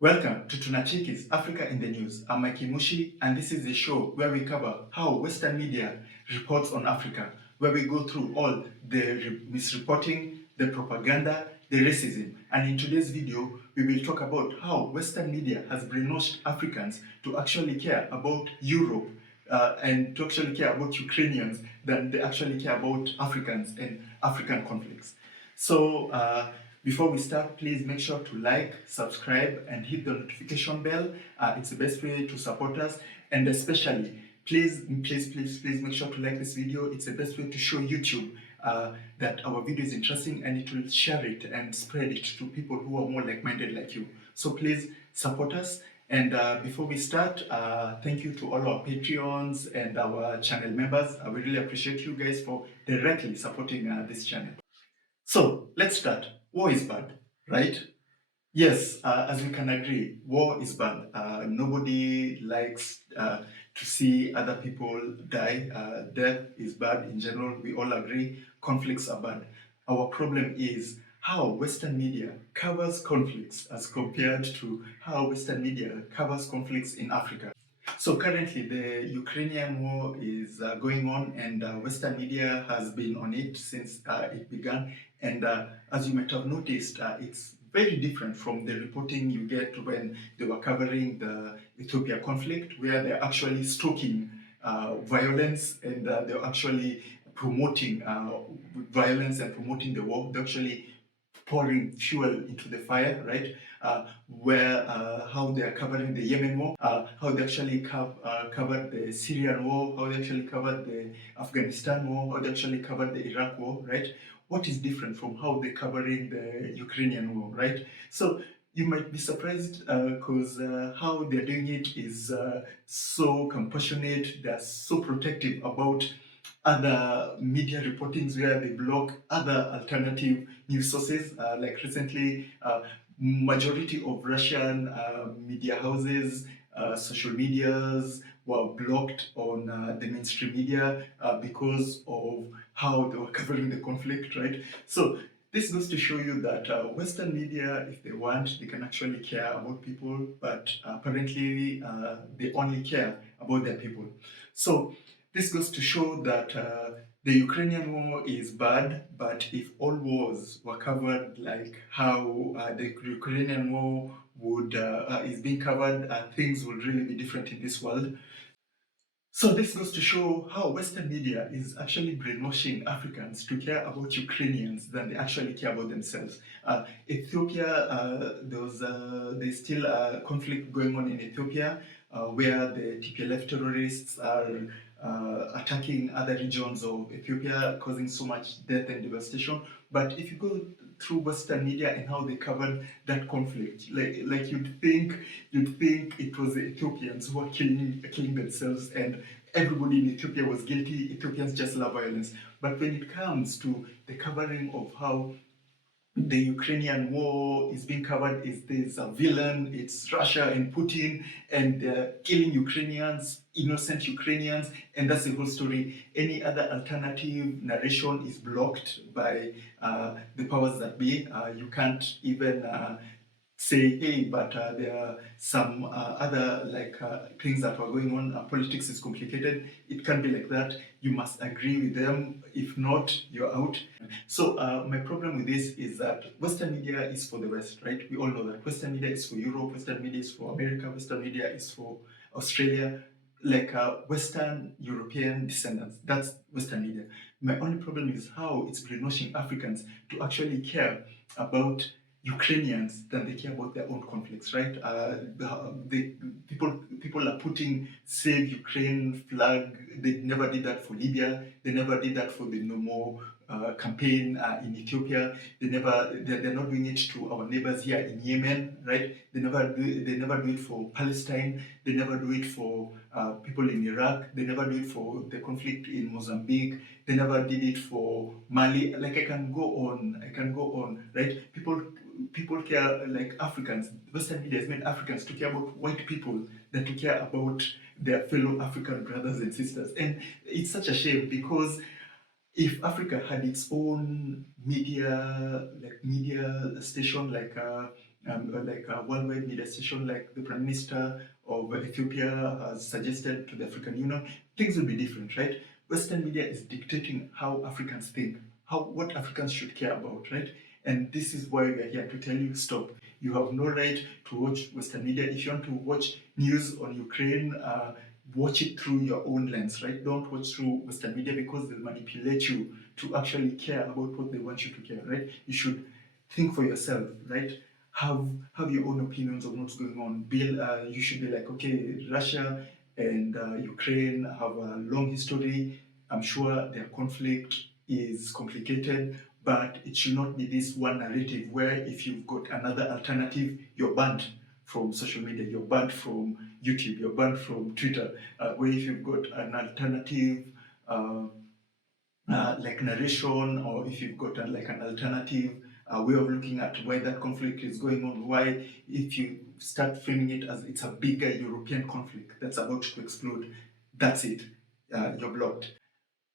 Welcome to Tunacheki's Africa in the News. I'm Mike Mushi, and this is a show where we cover how Western media reports on Africa, where we go through all the misreporting, the propaganda, the racism. And in today's video, we will talk about how Western media has brainwashed Africans to actually care about Europe and to actually care about Ukrainians than they actually care about Africans and African conflicts. So, before we start, please make sure to like, subscribe, and hit the notification bell. It's the best way to support us. And especially, please make sure to like this video. It's the best way to show YouTube that our video is interesting, and it will share it and spread it to people who are more like-minded like you. So please support us. And before we start, thank you to all our Patreons and our channel members. We really appreciate you guys for directly supporting this channel. So let's start. War is bad, right? Yes, as we can agree, war is bad. Nobody likes to see other people die. Death is bad in general. We all agree. Conflicts are bad. Our problem is how Western media covers conflicts as compared to how Western media covers conflicts in Africa. So currently the Ukrainian war is going on, and Western media has been on it since it began. And as you might have noticed, it's very different from the reporting you get when they were covering the Ethiopia conflict, where they're actually stoking violence, and they're actually promoting violence and promoting the war. They're actually pouring fuel into the fire, right? How they are covering the Yemen war, how they actually covered the Syrian war, how they actually covered the Afghanistan war, how they actually covered the Iraq war, right? What is different from how they're covering the Ukrainian war, right? So you might be surprised because how they're doing it is so compassionate, they're so protective about other media reportings where they block other alternative news sources. Like recently, majority of Russian media houses, social medias were blocked on the mainstream media because of how they were covering the conflict, right? So this goes to show you that Western media, if they want, they can actually care about people, but apparently they only care about their people. So this goes to show that the Ukrainian war is bad, but if all wars were covered like how the Ukrainian war is being covered, things would really be different in this world. So this goes to show how Western media is actually brainwashing Africans to care about Ukrainians than they actually care about themselves. Ethiopia, there's still a conflict going on in Ethiopia where the TPLF terrorists are attacking other regions of Ethiopia, causing so much death and devastation. But if you go through Western media and how they covered that conflict, like you'd think it was the Ethiopians who were killing themselves, and everybody in Ethiopia was guilty. Ethiopians just love violence. But when it comes to the covering of how the Ukrainian war is being covered, is there's a villain, it's Russia and Putin, and they're killing Ukrainians, innocent Ukrainians, and that's the whole story. Any other alternative narration is blocked by the powers that be. You can't even say, hey, but there are some other things that are going on. Politics is complicated. It can't be like that. You must agree with them. If not, you're out. So my problem with this is that Western media is for the West, right? We all know that. Western media is for Europe. Western media is for America. Western media is for Australia. Like Western European descendants. That's Western media. My only problem is how it's brainwashing Africans to actually care about Ukrainians than they care about their own conflicts, right? People are putting "Save Ukraine" flag. They never did that for Libya. They never did that for the No More campaign in Ethiopia. They're not doing it to our neighbors here in Yemen, right? They never do it for Palestine. They never do it for people in Iraq. They never do it for the conflict in Mozambique. They never did it for Mali. Like I can go on, right? People care, like Africans. Western media has made Africans to care about white people than to care about their fellow African brothers and sisters. And it's such a shame because if Africa had its own media station, like a worldwide media station, like the Prime Minister of Ethiopia has suggested to the African Union, things would be different, right? Western media is dictating how Africans think, what Africans should care about, right? And this is why we are here to tell you, stop. You have no right to watch Western media. If you want to watch news on Ukraine, watch it through your own lens, right? Don't watch through Western media because they'll manipulate you to actually care about what they want you to care, right? You should think for yourself, right? Have your own opinions on what's going on. You should be like, okay, Russia and Ukraine have a long history. I'm sure their conflict is complicated, but it should not be this one narrative where if you've got another alternative, you're banned from social media, you're banned from YouTube, you're banned from Twitter, where if you've got an alternative uh, like narration, or if you've got like an alternative way of looking at why that conflict is going on, why if you start framing it as it's a bigger European conflict that's about to explode, that's it, you're blocked.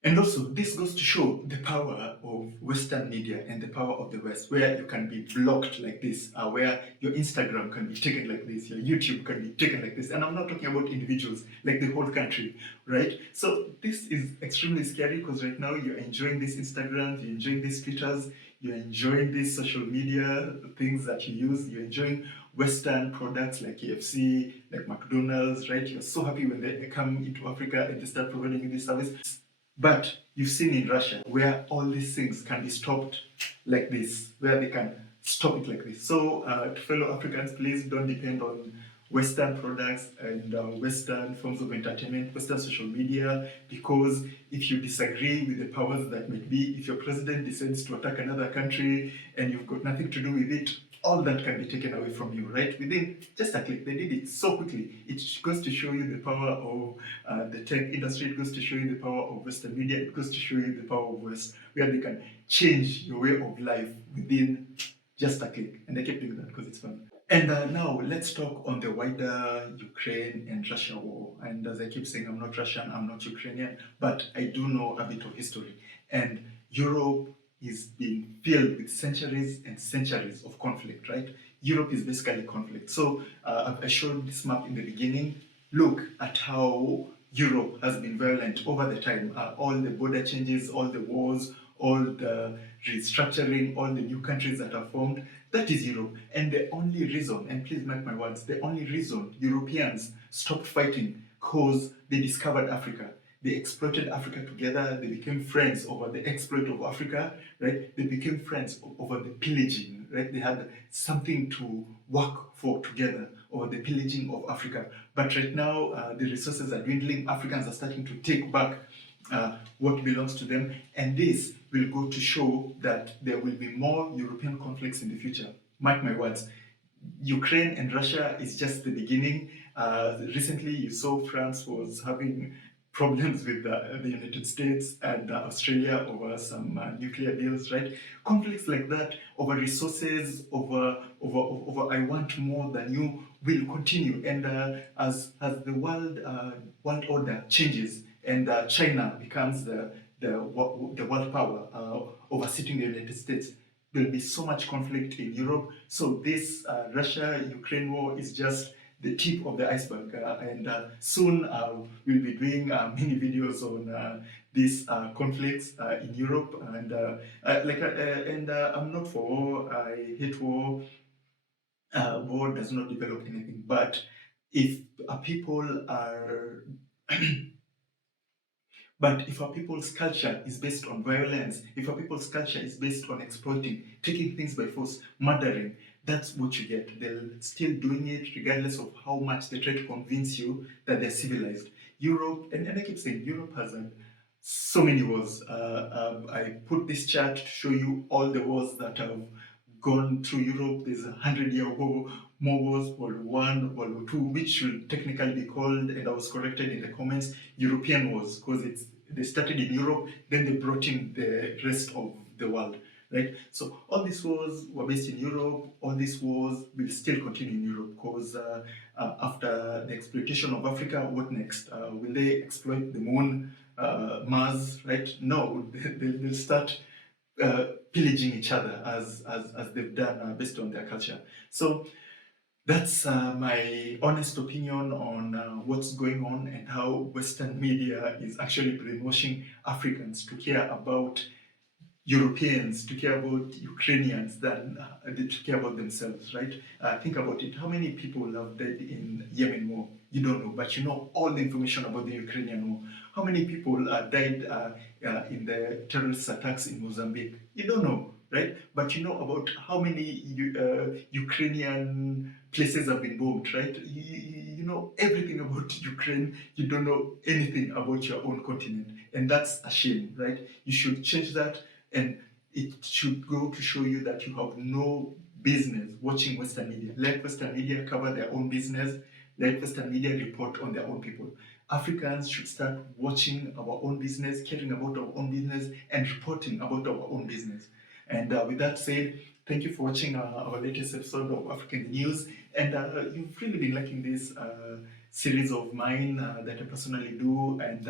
And also, this goes to show the power of Western media and the power of the West, where you can be blocked like this, where your Instagram can be taken like this, your YouTube can be taken like this. And I'm not talking about individuals, like the whole country, right? So this is extremely scary because right now you're enjoying these Instagrams, you're enjoying these Twitters, you're enjoying these social media things that you use, you're enjoying Western products like KFC, like McDonald's, right? You're so happy when they come into Africa and they start providing you this service. But you've seen in Russia where all these things can be stopped like this, where they can stop it like this. So, to fellow Africans, please don't depend on Western products and Western forms of entertainment, Western social media, because if you disagree with the powers that might be, if your president decides to attack another country and you've got nothing to do with it, all that can be taken away from you, right? Within just a click. They did it so quickly. It goes to show you the power of the tech industry. It goes to show you the power of Western media. It goes to show you the power of West, where they can change your way of life within just a click. And I keep doing that because it's fun. And now let's talk on the wider Ukraine and Russia war. And as I keep saying, I'm not Russian, I'm not Ukrainian, but I do know a bit of history. And Europe is being filled with centuries and centuries of conflict, right? Europe is basically conflict. So I showed this map in the beginning. Look at how Europe has been violent over the time. All the border changes, all the wars, all the restructuring, all the new countries that are formed. That is Europe. And the only reason, and please mark my words, the only reason Europeans stopped fighting because they discovered Africa. They exploited Africa together. They became friends over the exploit of Africa, right? They became friends over the pillaging, right? They had something to work for together over the pillaging of Africa. But right now, the resources are dwindling. Africans are starting to take back what belongs to them. And this will go to show that there will be more European conflicts in the future. Mark my words. Ukraine and Russia is just the beginning. Recently, you saw France was having problems with the United States and Australia over some nuclear deals, right? Conflicts like that over resources, over I want more than you will continue. And as the world order changes and China becomes the world power oversitting the United States, there'll be so much conflict in Europe. So this Russia-Ukraine war is just the tip of the iceberg. And soon we'll be doing many videos on these conflicts in Europe. And I'm not for war. I hate war. War does not develop anything. But if people are But if a people's culture is based on violence, if a people's culture is based on exploiting, taking things by force, murdering, that's what you get. They're still doing it regardless of how much they try to convince you that they're civilized. Europe, and I keep saying Europe has had so many wars. I put this chart to show you all the wars that have gone through Europe. There's 100-year war, more wars, World War One, World War Two, which should technically be called, and I was corrected in the comments, European wars, because they started in Europe, then they brought in the rest of the world, right? So all these wars were based in Europe. All these wars will still continue in Europe because after the exploitation of Africa, what next? Will they exploit the moon? Mars, right? No, they'll start pillaging each other as they've done based on their culture. So that's my honest opinion on what's going on and how Western media is actually brainwashing Africans to care about Europeans, to care about Ukrainians than to care about themselves, right? Think about it. How many people have died in Yemen war? You don't know, but you know all the information about the Ukrainian war. How many people died in the terrorist attacks in Mozambique? You don't know, right? But you know about how many Ukrainian places have been bombed, right? You know everything about Ukraine. You don't know anything about your own continent, and that's a shame, right? You should change that, and it should go to show you that you have no business watching Western media. Let Western media cover their own business. Let Western media report on their own people. Africans should start watching our own business, caring about our own business, and reporting about our own business. And with that said, thank you for watching our latest episode of African News. And you've really been liking this series of mine that I personally do. And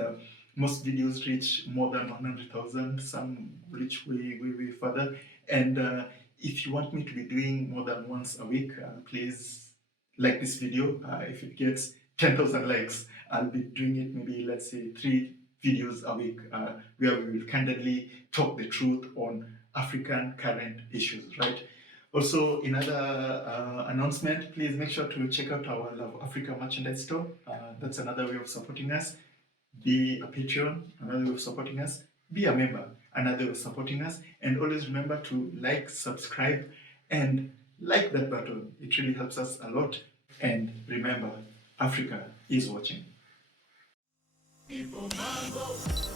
most videos reach more than 100,000. Some reach way further. And if you want me to be doing more than once a week, please like this video. If it gets 10,000 likes, I'll be doing it maybe, let's say, 3 videos a week where we will candidly talk the truth on African current issues, right? Also, another announcement, please make sure to check out our Love Africa merchandise store. That's another way of supporting us. Be a Patreon, another way of supporting us. Be a member, another way of supporting us. And always remember to like, subscribe, and like that button. It really helps us a lot. And remember, Africa is watching. People, mambo.